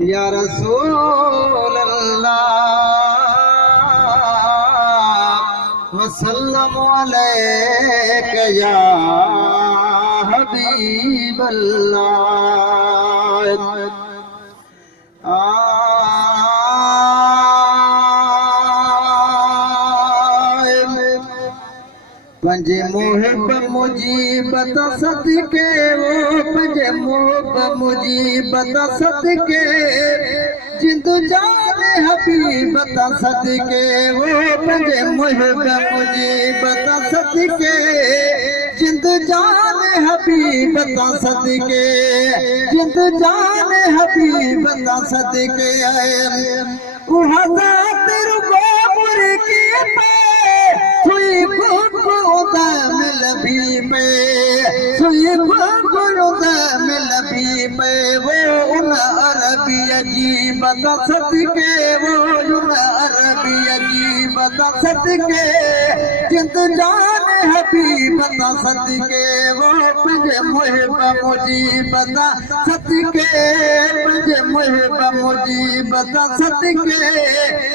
या रसूल अल्लाह वसल्लम अलैका या हबीब अल्लाह। पंजे मुहिब मुजीबत सदके वो पंजे मुहिब मुजीबत सदके जिंदु जान हबीबत सदके वो पंजे मुहिब मुजीबत सदके जिंदु जान हबीबत सदके जिंदु जान हबीबत सदके उहज़ात रुबो मुर्की पे सुई गुदा मिल भी पे सुई गुदा मिल भी पे वो उन अरबी अजीब सदके वो उन अरबी अजीब सदके जिंद जान हबीब सदके वो पंजे मुहिब मुजीब सदके पंजे मुहिब मुजीब सदके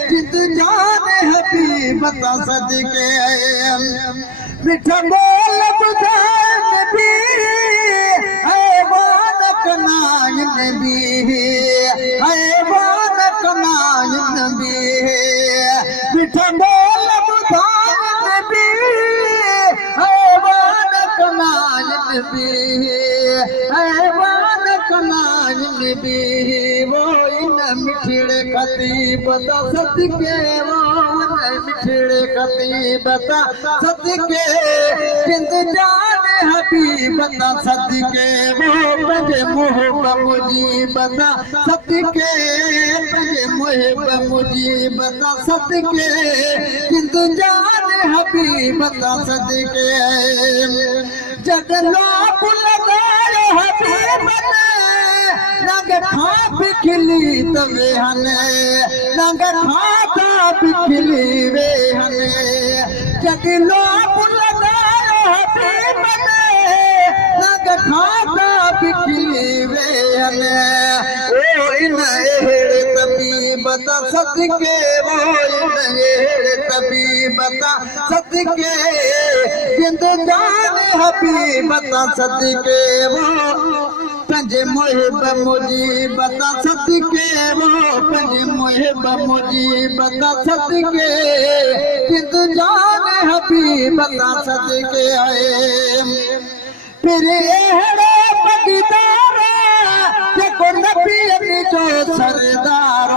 जिंद जान हबीब सदके मिठा बोल बुधान भी हैवान कनाइन भी हैवान कनाइन भी मिठा बोल बुधान भी हैवान कनाइन भी हैवान कनाइन भी वो इन मिठड़े खतीब सदके वो मिठड़े खतीब सदके जिंद जान हबीब सदके वो पंजे मुहिब मुजीब सदके पंजे मुहिब मुजीब सदके जिंद जान हबीब सदके जगलो बुलंद हबीब नंग खाप खिली तवे हने नंग खाप खिली वे हने जगलो बुलंद हबीब नंग खाप खिली वे हने ओ इन एड़े तबीब सदके वो इन एड़े तबीब सदके जिंद जान हबीब सदके वो पंजे मुहिब मुजीब सदके वो पंजे मुहिब मुजीब सदके जिंद जान हबीब सदके आए फिर एहड़े बगीदारा जेको नबीअन जो सरदार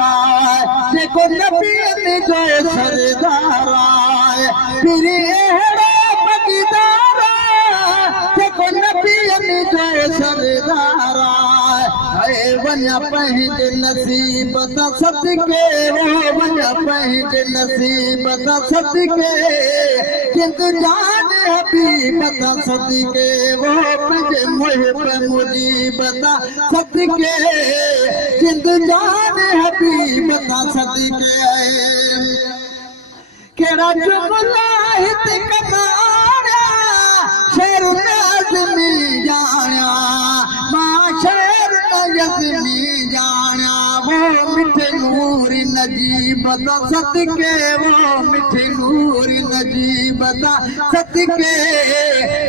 जेको नबीअन जो सरदार फिर एहड़े बगीदारा जेको नबीअन जो सरदार वञा पंहिंजे नसीब सदके वो वञा पंहिंजे नसीब सदके जिंद जान हबीब सदके वो पंजे मुहिब मुजीब सदके जिंद जान हबीब सदके केड़ा जुमला हित कमाया शेर नाज़मी जानिया मां शेर नाज़मी जानिया वो मिठे नूर नजीब सदके वो मिठे नूर नजीब सदके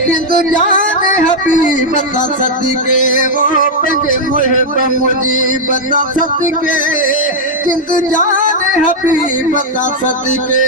जिंद जान हबीब सदके वो पंजे मुहिब मुजीब सदके जिंद जान हबीब सदके